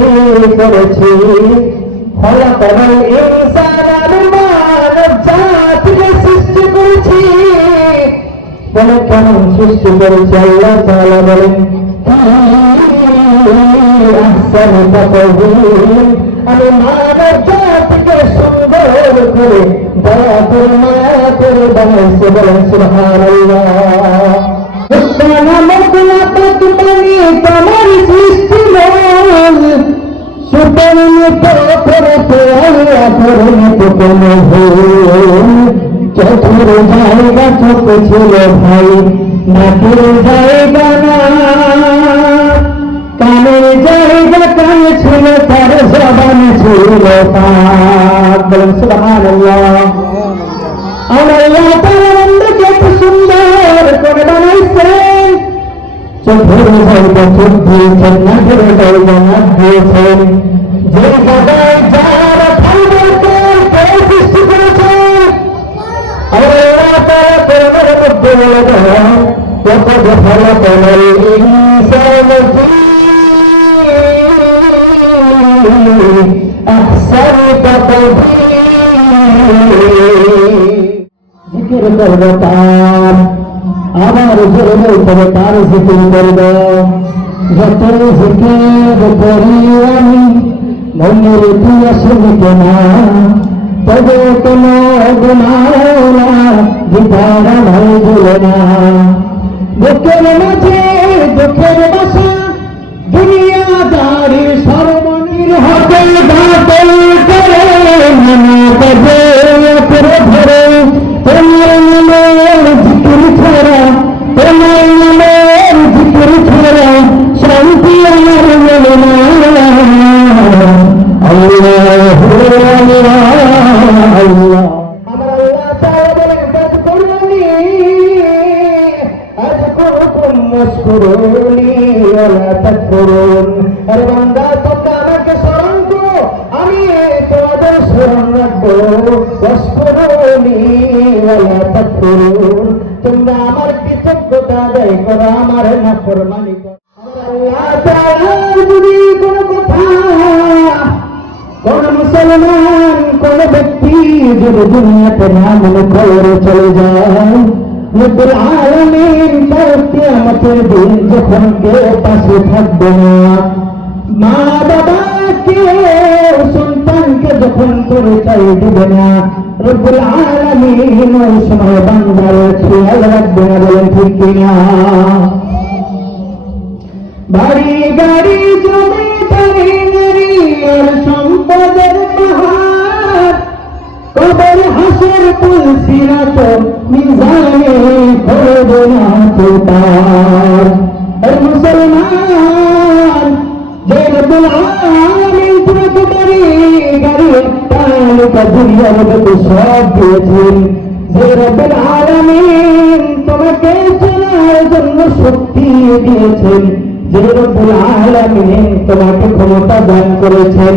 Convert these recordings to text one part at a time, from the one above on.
সৃষ্টি করেছি খলাকাল ইনসান মানব জাতিকে সৃষ্টি করেছি। বলে কেমন সৃষ্টি করেছি? আল্লাহ তাআলা বলেন, আমি মানব জাতিকে সুন্দর করে দয়া করে, মায়া করে তোমার পরিণত কোনো চতুর জায়গা ছোট ছিল ভাই নাকের জায়গা না কানের জায়গা কান ছিল তার জবান ছিল চোখের চোখ দিয়েছেন নাকের জায়গা নাক দিয়েছেন যে জায়গায় যার কোরআনের মধ্যে বলে দেন وقد خلقنا الإنسان في أحسن تقويم জিকির করবো তার আবার জোরে বলতে তার জিকির করবো যত জিকির করি আমি মনের তুই শুনতে না তবে কোনো বিপারা ভাই ভুলে না দুঃখের মাঝে, দুঃখের বাসা দুনিয়াদারি সর্বনীর হতে বাতল করে মনে করবে করে ধরে তোমার নামের জিকির ছাড়া, তোমার নামের জিকির ছাড়া শান্তি আমার মনে না। আল্লাহ আল্লাহ আমার আল্লাহ তাআলা বলেন কাজ করুনি আজকুরুকুম ওয়াশকুরুনি ওয়ালা তাকফুরুন। আরে বান্দা আমি তোমাদের স্মরণ রাখব। ওয়াশকুরুনি ওয়ালা তাকফুরুন। তোমরা আমার কৃতজ্ঞতা আদায় করো, আমার নাফরমানি করো। আল্লাহ তাআলার যদি কোনো কথা কোন মুসলমান কোন ব্যক্তি যদি দুনিয়াতে না মনে করে চলে যায়, রব্বুল আলামিন তার কিয়ামতের দিন যখন কেউ পাশে থাকবে না মা বাবাকে সন্তানকে যখন পরিচয় দিবে না, রব্বুল আলামিন ওই সময় বান্দার খেয়াল রাখবে না বলেন ঠিক কিনা? বাড়ি গাড়ি জমি, বাড়ি গাড়ি আর সম্পদের কবর হাসের পুল সিরাত মিজানে করবে না তোতার আর মুসলমান, যে রব্বুল আলামিন তোমাকে বাড়ি গাড়ি একটা দুনিয়ার সব দিয়েছেন। যে রব্বুল আলামিন তোমাকে চলার জন্য শক্তি দিয়েছেন। যে রব্বুল আলামিন তোমাকে ক্ষমতা দান করেছেন।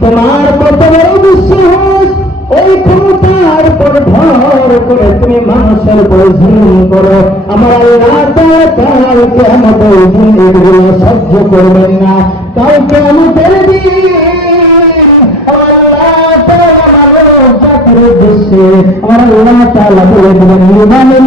তোমার কত বড় দুঃসাহস ক্ষমতার উপর ভর করে তুমি মানুষের উপর জুলুম করো। আমার আল্লাহ কালকে আমাদের এগুলো সহ্য করবেন না। কালকে আমাদের আমার আল্লাহ তালা বলে দিলেন লিমানিল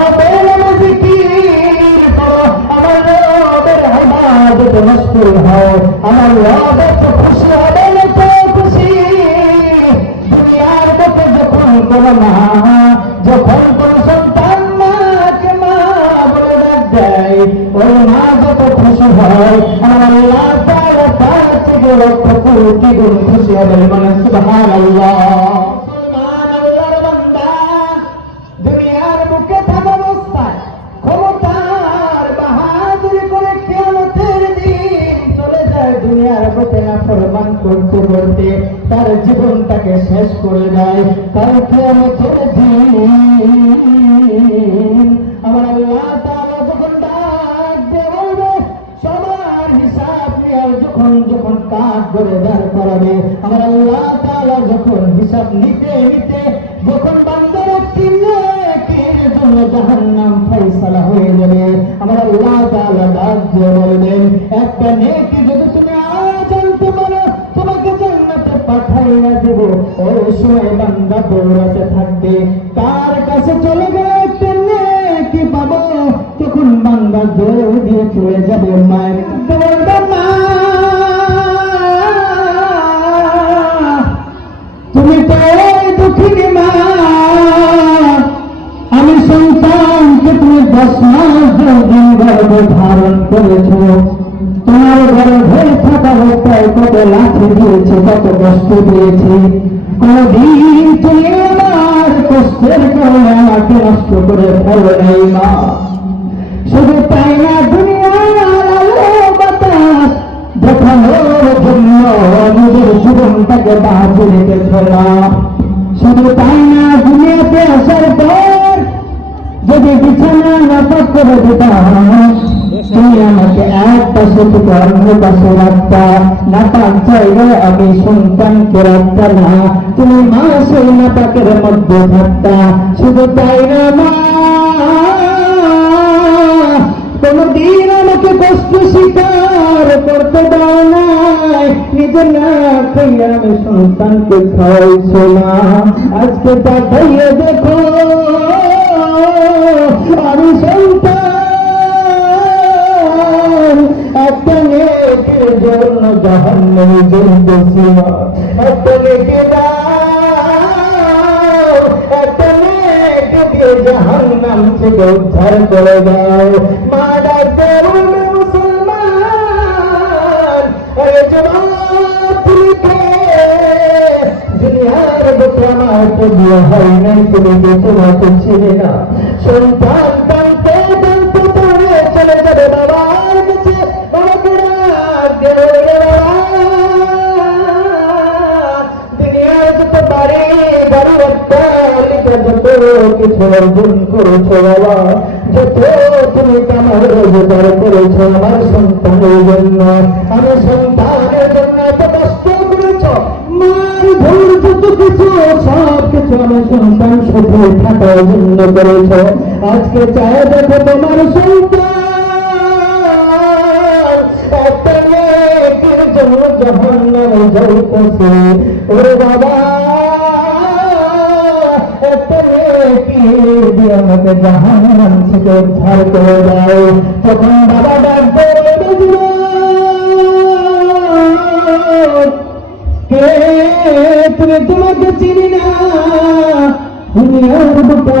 তো মশগুল হও আমার ওয়াদে তো খুশি হবে না তো খুশি। দুনিয়ার বুকে যখন কোনো মা, যখন কোনো সন্তান মাকে মা বলে ডাক দেয়, ওই মা যত খুশি হয়, আমার আল্লাহ তার তার থেকে লক্ষ কোটি গুণ খুশি হবে মানে সুবহানাল্লাহ। করতে করতে তার জীবনটাকে শেষ করে দেয়। কাল কিয়ামতের দিন আমার আল্লাহ তাআলা যখন ডাক সবার হিসাব যখন যখন কাজ করে করাবে, আমার আল্লাহ তাআলা যখন হিসাব নিতে নিতে যখন জন্য জাহান্নাম ফয়সালা হয়ে যাবে, আমার আল্লাহ তাআলা ডাক দিয়ে বলবেন, একটা নেকি সময় বান্দা দৌড়াতে থাকবে কার কাছে চলে গেলে লাঠি দিয়েছে কত কষ্ট দিয়েছে কোনদিন তুমি আমার কষ্টের কারণে আমাকে নষ্ট করে ফেলো নাই মা। শুধু তাই না জীবনটাকে বাঁচিয়ে রেখেছ না শুধু তাই না, দুনিয়াতে আসার পর যদি বিছানা নাটক করে দিতাম তুমি আমাকে এক পাশে থেকে অন্য পাশে রাখতা নাটক চাইলে আমি সন্তানকে রাখতা না তুমি মা সেই নাটকের মধ্যে থাকতা শুধু তাই না মা কোনদিন আমাকে কষ্ট স্বীকার করতে দাও নাই নিজের না খাইয়া আমি সন্তানকে খাওয়াইছো না আজকে তাকাইয়ে দেখো আমি সন্তান নেকের জন্য জাহান্নামে জ্বলতেছি না একটা নেকে দাও, একটা নেকে দিয়ে জাহান্নাম থেকে উদ্ধার করে দাও। মা ডাকতে বলবে মুসলমান আরে দুনিয়ার বুকে আমার হয় নাই, তুমি যে না। সন্তান কিছু অর্জন করেছ বাবা যত তুমি আমার রোজগার করেছ আমার সন্তানের জন্য আমি সন্তানের জন্য এত কষ্ট করেছ আজকে চায় দেখো তোমার সন্তান ওরে বাবা দিয়ে আমাকে জাহান থেকে উদ্ধার করে দাও। তখন বাবা ডাক বুকে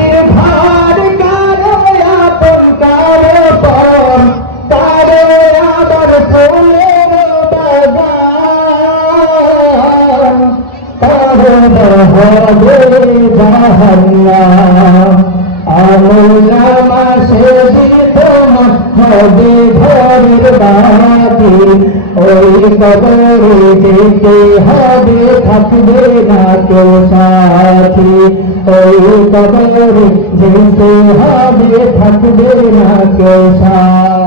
তোমার ভরির বাতি, ওই কবরে যেতে হবে থাকবে না কেউ সাথী। ওই কবরে যেতে হবে থাকবে না কেউ সাথী।